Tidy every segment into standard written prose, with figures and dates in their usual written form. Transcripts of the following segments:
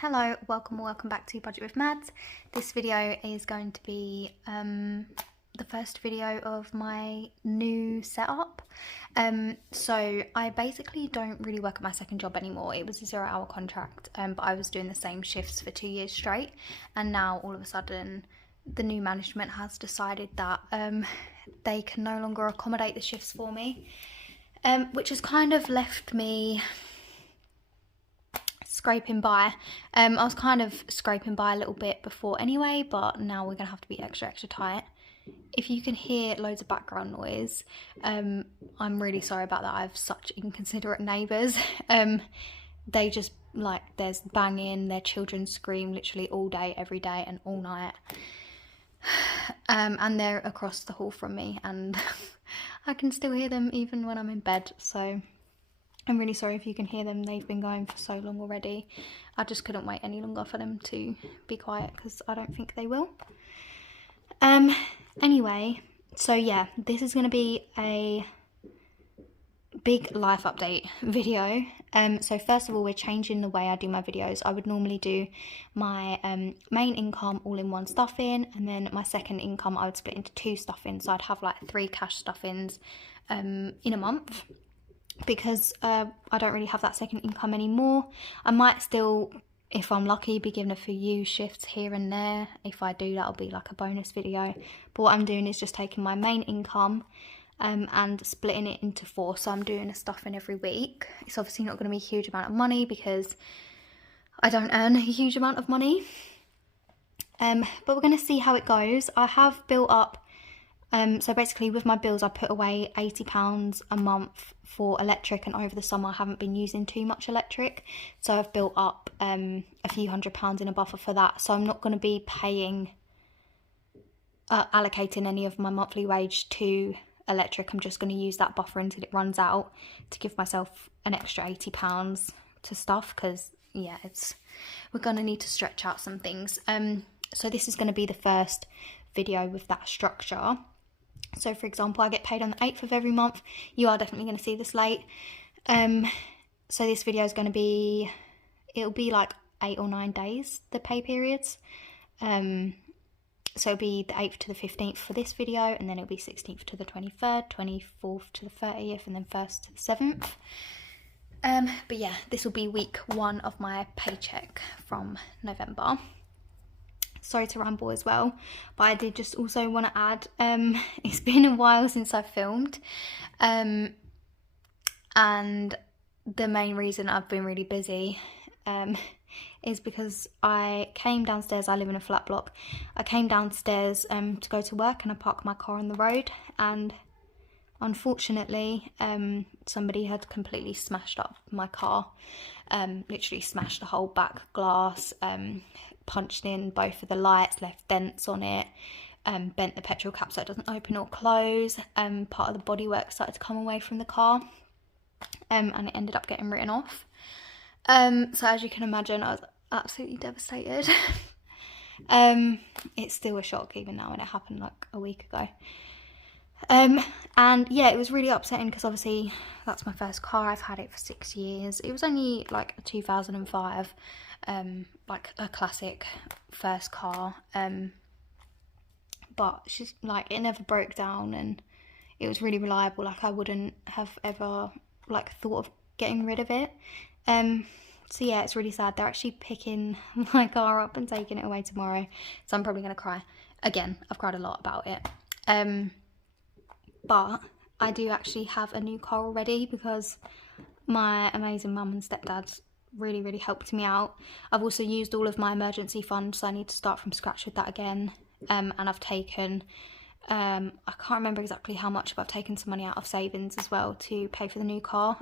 Hello, welcome back to Budget with Mads. This video is going to be the first video of my new setup. So I basically don't really work at my second job anymore. It was a 0-hour contract, but I was doing the same shifts for 2 years straight, and now all of a sudden the new management has decided that they can no longer accommodate the shifts for me, which has kind of left me scraping by. I was kind of scraping by a little bit before anyway, but now we're gonna have to be extra tight. If you can hear loads of background noise, I'm really sorry about that. I have such inconsiderate neighbours. They just, like, there's banging, their children scream literally all day, every day and all night. And they're across the hall from me, and I can still hear them even when I'm in bed, so I'm really sorry if you can hear them. They've been going for so long already. I just couldn't wait any longer for them to be quiet, because I don't think they will. Anyway, so yeah, this is going to be a big life update video. So first of all, we're changing the way I do my videos. I would normally do my main income all in one stuff-in, and then my second income I would split into 2 stuff-ins. So I'd have like 3 cash stuff-ins in a month. Because I don't really have that second income anymore. I might still, if I'm lucky, be given a few shifts here and there. If I do, that'll be like a bonus video. But what I'm doing is just taking my main income and splitting it into 4. So I'm doing a stuff-in every week. It's obviously not going to be a huge amount of money because I don't earn a huge amount of money. But we're going to see how it goes. I have built up, so basically with my bills I put away £80 a month for electric, and over the summer I haven't been using too much electric, so I've built up a few £100s in a buffer for that. So I'm not going to be paying, allocating any of my monthly wage to electric. I'm just going to use that buffer until it runs out to give myself an extra £80 to stuff, because yeah, we're going to need to stretch out some things. So this is going to be the first video with that structure. So for example, I get paid on the 8th of every month. You are definitely going to see this late. So this video is going to be, it'll be like 8 or 9 days, the pay periods. So it'll be the 8th to the 15th for this video, and then it'll be 16th to the 23rd, 24th to the 30th, and then 1st to the 7th. But yeah, this will be week 1 of my paycheck from November. Sorry to ramble as well, but I did just also want to add, it's been a while since I've filmed, and the main reason I've been really busy is because I came downstairs. I live in a flat block. I came downstairs to go to work, and I parked my car on the road, and unfortunately somebody had completely smashed up my car, literally smashed the whole back glass, punched in both of the lights, left dents on it, bent the petrol cap so it doesn't open or close. Part of the bodywork started to come away from the car, and it ended up getting written off. So as you can imagine, I was absolutely devastated. It's still a shock even now, when it happened like a week ago. And yeah, it was really upsetting because obviously that's my first car. I've had it for 6 years. It was only like a 2005, like a classic first car, but it's just like, it never broke down, and it was really reliable. Like, I wouldn't have ever like thought of getting rid of it. So yeah, it's really sad. They're actually picking my car up and taking it away tomorrow, so I'm probably gonna cry again. I've cried a lot about it. But I do actually have a new car already, because my amazing mum and stepdad really helped me out. I've also used all of my emergency funds, so I need to start from scratch with that again. And I've taken, I can't remember exactly how much, but I've taken some money out of savings as well to pay for the new car.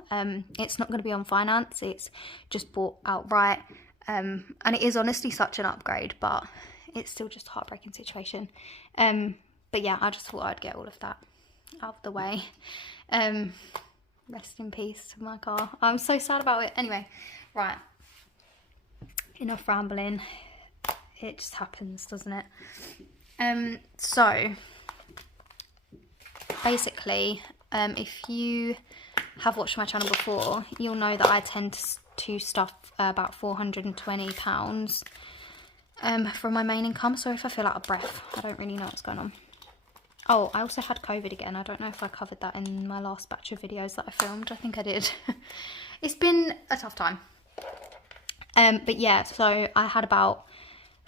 It's not going to be on finance, it's just bought outright. And it is honestly such an upgrade, but it's still just a heartbreaking situation. But yeah, I just thought I'd get all of that out of the way. Rest in peace to my car. I'm so sad about it. Anyway, right, enough rambling. It just happens, doesn't it? So basically, if you have watched my channel before, you'll know that I tend to to stuff about £420 from my main income. So if I feel out of breath, I don't really know what's going on. Oh, I also had COVID again. I don't know if I covered that in my last batch of videos that I filmed. I think I did. It's been a tough time. But yeah, so I had about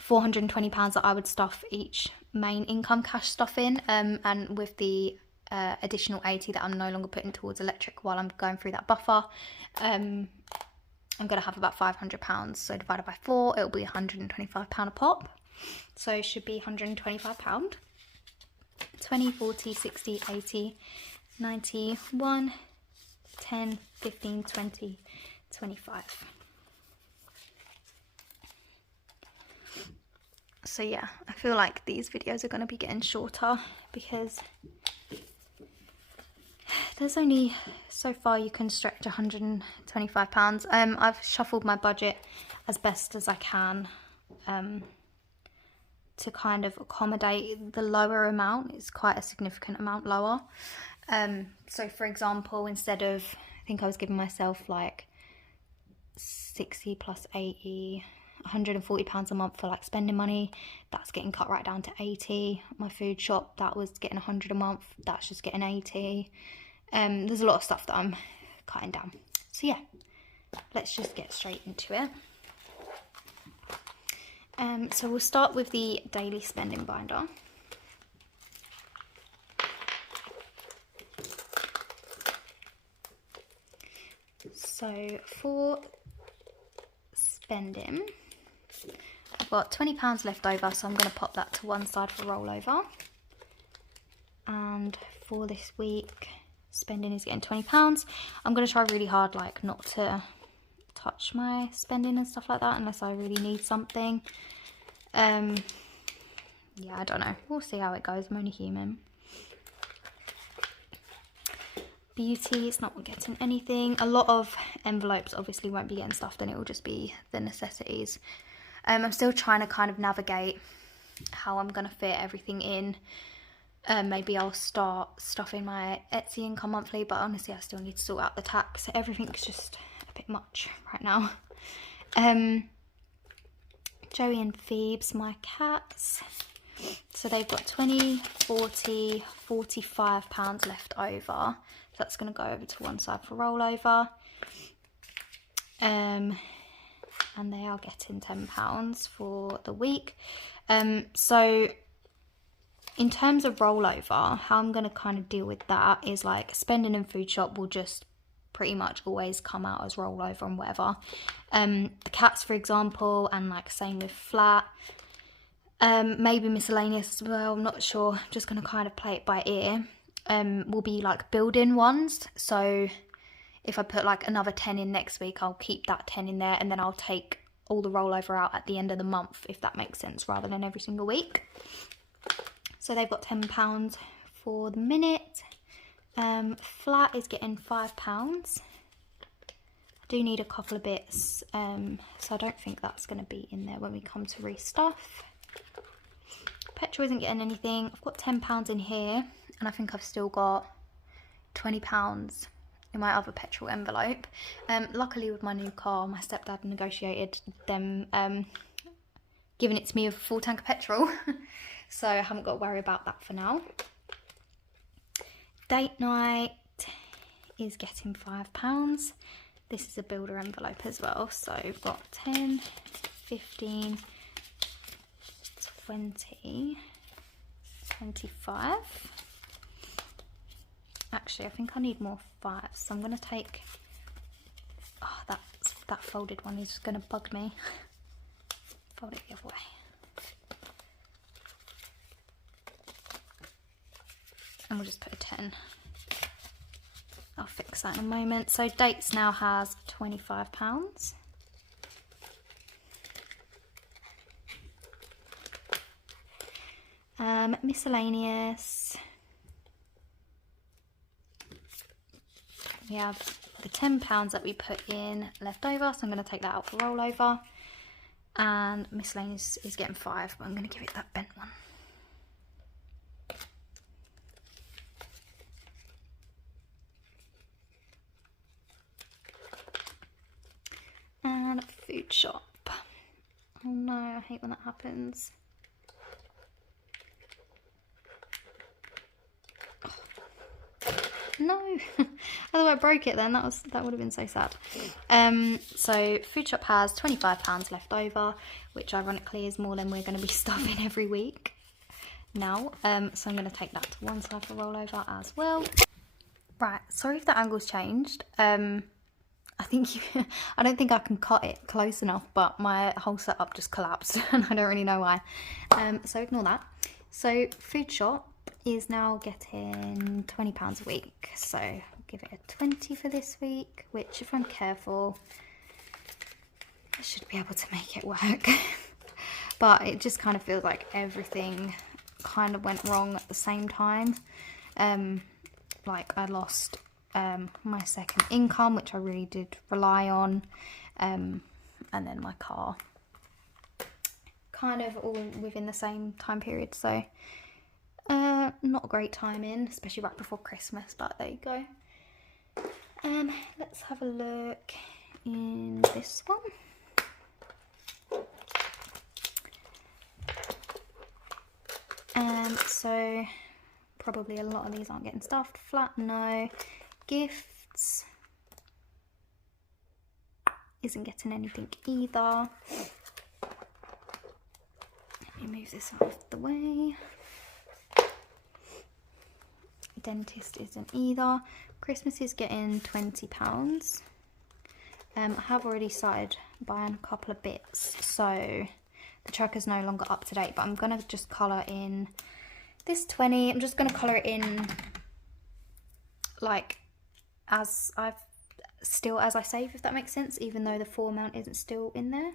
£420 that I would stuff each main income cash stuff in, and with the additional 80 that I'm no longer putting towards electric while I'm going through that buffer, I'm going to have about £500. So divided by 4, it'll be £125 a pop. So it should be £125. 20, 40, 60, 80, 90, 1, 10, 15, 20, 25. So yeah, I feel like these videos are going to be getting shorter because there's only so far you can stretch £125. I've shuffled my budget as best as I can to kind of accommodate the lower amount. It's quite a significant amount lower. So for example, instead of, I think I was giving myself like 60 plus 80, £140 a month for like spending money, that's getting cut right down to 80. My food shop, that was getting 100 a month, that's just getting 80. There's a lot of stuff that I'm cutting down. So yeah, let's just get straight into it. So we'll start with the daily spending binder. So for spending, I've got £20 left over, so I'm going to pop that to one side for rollover. And for this week, spending is getting £20. I'm going to try really hard like not to touch my spending and stuff like that unless I really need something. Yeah, I don't know, we'll see how it goes. I'm only human. Beauty, it's not getting anything. A lot of envelopes obviously won't be getting stuffed and it will just be the necessities. I'm still trying to kind of navigate how I'm going to fit everything in. Maybe I'll start stuffing my Etsy income monthly, but honestly I still need to sort out the tax. Everything's just a bit much right now. Joey and Phoebe's my cats. So they've got 20, 40, £45 left over. So that's going to go over to one side for rollover. And they are getting £10 for the week. So in terms of rollover, how I'm going to kind of deal with that is like spending in food shop will just pretty much always come out as rollover and whatever. The cats, for example, and like same with flat. Maybe miscellaneous as well, I'm not sure. I'm just going to kind of play it by ear. Will be like build-in ones. So if I put like another 10 in next week, I'll keep that 10 in there and then I'll take all the rollover out at the end of the month, if that makes sense, rather than every single week. So they've got £10 for the minute. Flat is getting £5. I do need a couple of bits, so I don't think that's going to be in there when we come to restuff. Petrol isn't getting anything. I've got £10 in here, and I think I've still got £20 in my other petrol envelope. Luckily with my new car, my stepdad negotiated them giving it to me with a full tank of petrol. So I haven't got to worry about that for now. Date night is getting £5. This is a builder envelope as well. So we've got 10, 15, 20, 25. Actually, I think I need more 5s. So I'm going to take... Oh, that folded one is going to bug me. Fold it the other way. And we'll just put a 10. I'll fix that in a moment. So dates now has £25. Miscellaneous. We have the £10 that we put in left over, so I'm going to take that out for rollover. And miscellaneous is getting 5, but I'm going to give it that bent one. and food shop. Oh no, I hate when that happens. No, otherwise I broke it then. That would have been so sad. So food shop has £25 left over, which ironically is more than we're going to be stuffing every week now. So I'm going to take that to one side for rollover as well. Right, sorry if the angle's changed. I don't think I can cut it close enough, but my whole setup just collapsed and I don't really know why. So ignore that. So food shop is now getting £20 a week, so I'll give it a 20 for this week, which if I'm careful I should be able to make it work. But it just kind of feels like everything kind of went wrong at the same time. Like I lost my second income, which I really did rely on, and then my car, kind of all within the same time period. So not a great timing, especially right before Christmas, but there you go. Let's have a look in this one. So probably a lot of these aren't getting stuffed. Flat, no. Gifts isn't getting anything either. Let me move this out of the way. Dentist isn't either. Christmas is getting £20. I have already started buying a couple of bits, so the tracker's no longer up to date, but I'm gonna just colour in this 20. I'm just gonna colour it in like as I save, if that makes sense, even though the full amount isn't still in there,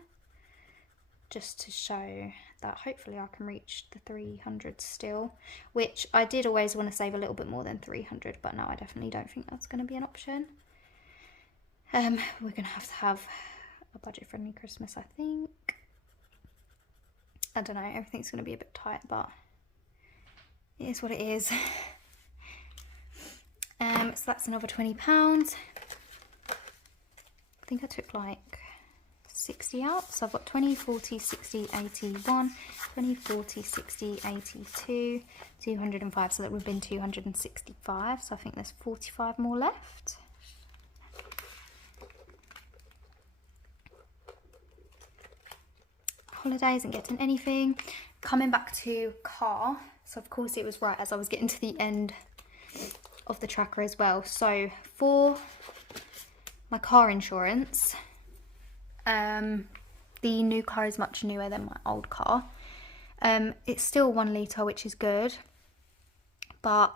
just to show that hopefully I can reach the 300 still, which I did always want to save a little bit more than 300, but now I definitely don't think that's going to be an option. We're going to have a budget-friendly Christmas, I think. I don't know, everything's going to be a bit tight, but it is what it is. So that's another £20. I think I took like 60 out, so I've got 20, 40, 60, 81, 20, 40, 60, 82, 205, so that would have been 265, so I think there's 45 more left. Holiday isn't getting anything. Coming back to car, so of course it was right as I was getting to the end of the tracker as well. So for my car insurance, the new car is much newer than my old car. It's still 1 litre, which is good, but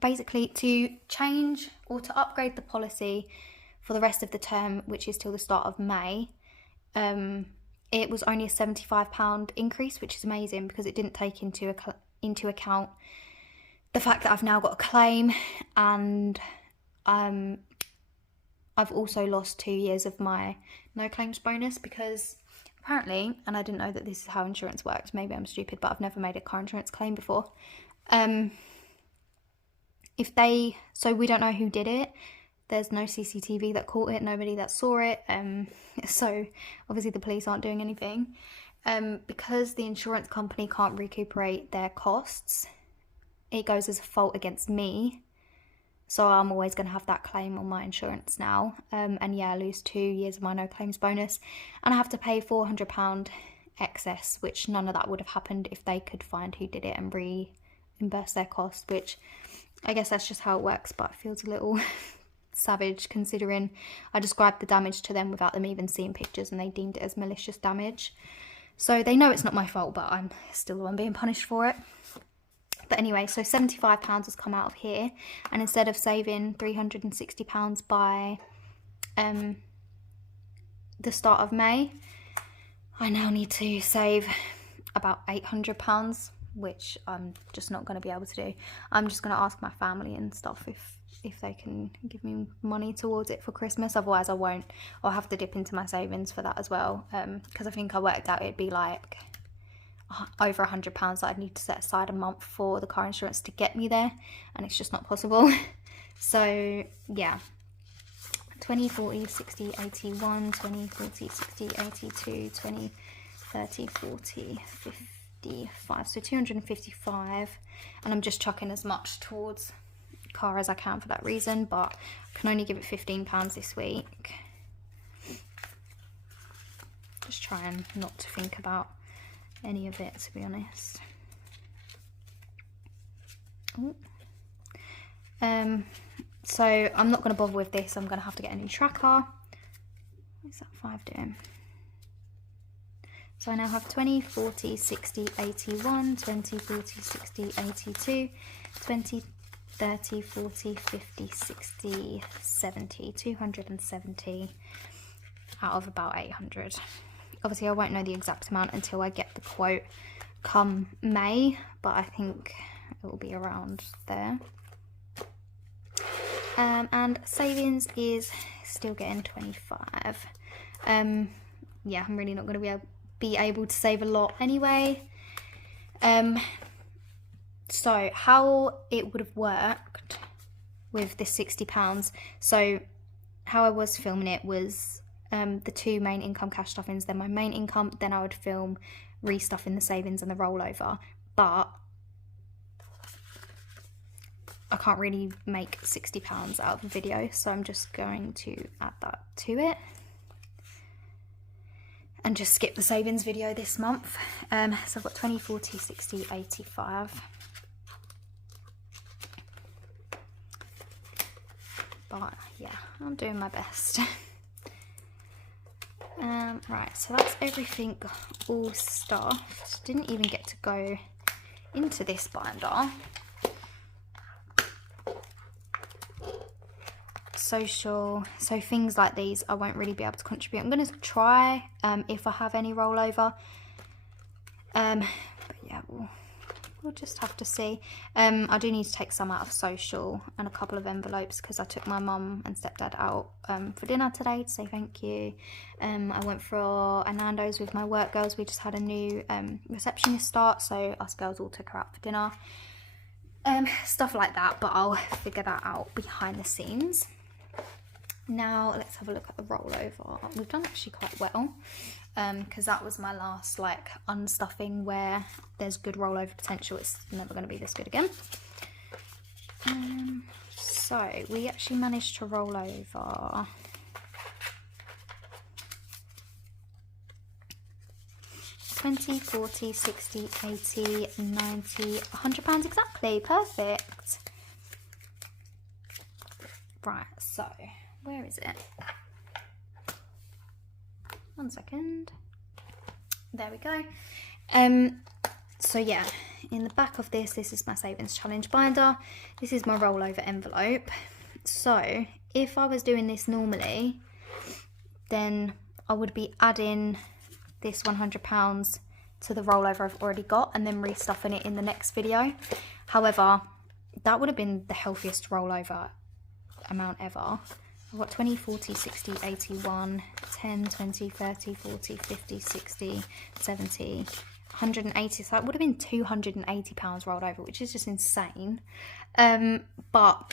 basically to change or to upgrade the policy for the rest of the term, which is till the start of May, it was only a £75 increase, which is amazing because it didn't take into account the fact that I've now got a claim, and I've also lost 2 years of my no claims bonus, because apparently, and I didn't know that this is how insurance works, maybe I'm stupid, but I've never made a car insurance claim before. So we don't know who did it. There's no CCTV that caught it, nobody that saw it. So obviously the police aren't doing anything. Because the insurance company can't recuperate their costs, it goes as a fault against me. So I'm always going to have that claim on my insurance now. And yeah, I lose 2 years of my no claims bonus. And I have to pay £400 excess, which none of that would have happened if they could find who did it and reimburse their costs, which I guess that's just how it works, but it feels a little savage considering I described the damage to them without them even seeing pictures, and they deemed it as malicious damage. So they know it's not my fault, but I'm still the one being punished for it. But anyway, so £75 has come out of here, and instead of saving £360 by the start of May, I now need to save about £800, which I'm just not going to be able to do. I'm just going to ask my family and stuff if they can give me money towards it for Christmas. Otherwise I won't. I'll have to dip into my savings for that as well, because I think I worked out it'd be like over £100 that I'd need to set aside a month for the car insurance to get me there, and it's just not possible. So yeah, 20, 40, 60, 81, 20, 40, 60, 82, 20, 30, 40, 55. So 255. And I'm just chucking as much towards car as I can for that reason, but I can only give it £15 this week. Just trying not to think about any of it, to be honest. Ooh. So I'm not going to bother with this. I'm going to have to get a new tracker. What's that 5 doing? So I now have 20, 40, 60, 81, 20, 40, 60, 82, 20, 30, 40, 50, 60, 70, 270 out of about 800. Obviously I won't know the exact amount until I get the quote come May, but I think it will be around there. And savings is still getting 25. Yeah, I'm really not going to be able to save a lot anyway. So how it would have worked with this £60, so how I was filming it was the 2 main income cash stuffings, then my main income, then I would film restuffing the savings and the rollover, but I can't really make £60 out of a video, so I'm just going to add that to it and just skip the savings video this month. So I've got 20, 40, 60, 85. But yeah, I'm doing my best. Right, so that's everything all stuffed. Didn't even get to go into this binder. Social, so things like these I won't really be able to contribute. I'm going to try if I have any rollover, but yeah, we'll just have to see. I do need to take some out of social and a couple of envelopes because I took my mum and stepdad out for dinner today to say thank you. I went for a Nando's with my work girls. We just had a new receptionist start, so us girls all took her out for dinner. Stuff like that, but I'll figure that out behind the scenes. Now let's have a look at the rollover. We've done actually quite well, because that was my last like unstuffing where there's good rollover potential. It's never going to be this good again. So we actually managed to roll over 20, 40, 60, 80, 90, £100 exactly. Perfect. Right, so where is it? One second. There we go. So yeah, in the back of this is my savings challenge binder. This is my rollover envelope. So if I was doing this normally, then I would be adding this £100 to the rollover I've already got and then restuffing it in the next video. However, that would have been the healthiest rollover amount ever. I've got 20, 40, 60, 81, 10, 20, 30, 40, 50, 60, 70, 180. So that would have been £280 rolled over, which is just insane. But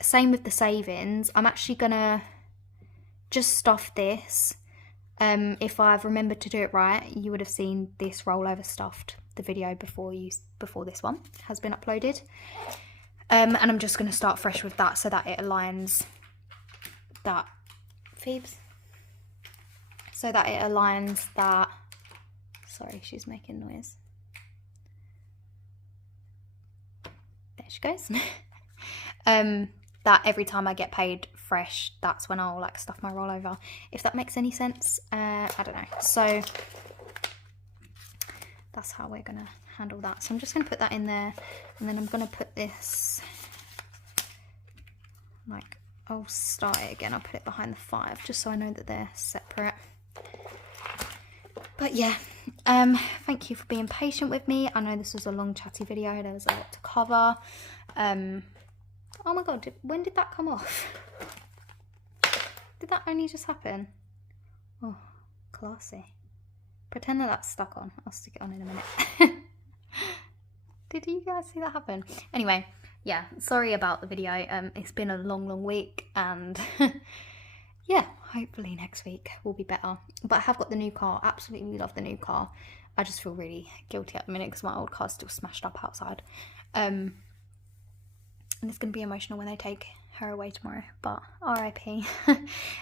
same with the savings. I'm actually gonna just stuff this. If I've remembered to do it right, you would have seen this rollover stuffed, the video before this one has been uploaded. And I'm just going to start fresh with that so that it aligns that, Phoebes, so that it aligns that, sorry, she's making noise. There she goes. That every time I get paid fresh, that's when I'll like stuff my rollover, if that makes any sense. I don't know, so that's how we're gonna handle that. So I'm just gonna put that in there, and then I'm gonna put this, like, I'll start it again, I'll put it behind the 5 just so I know that they're separate. But yeah, thank you for being patient with me. I know this was a long chatty video, there was a lot to cover. Oh my god, when did that come off? Did that only just happen? Oh, classy. Pretend that that's stuck on. I'll stick it on in a minute. Did you guys see that happen? Anyway, yeah, sorry about the video. It's been a long week, and yeah, hopefully next week will be better. But I have got the new car. Absolutely love the new car. I just feel really guilty at the minute because my old car's still smashed up outside. And it's going to be emotional when they take her away tomorrow. But RIP.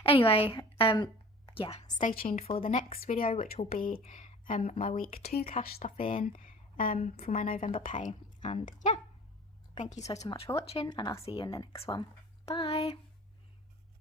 Anyway, yeah, stay tuned for the next video, which will be my week 2 cash stuff in for my November pay. And yeah, thank you so much for watching, and I'll see you in the next one. Bye.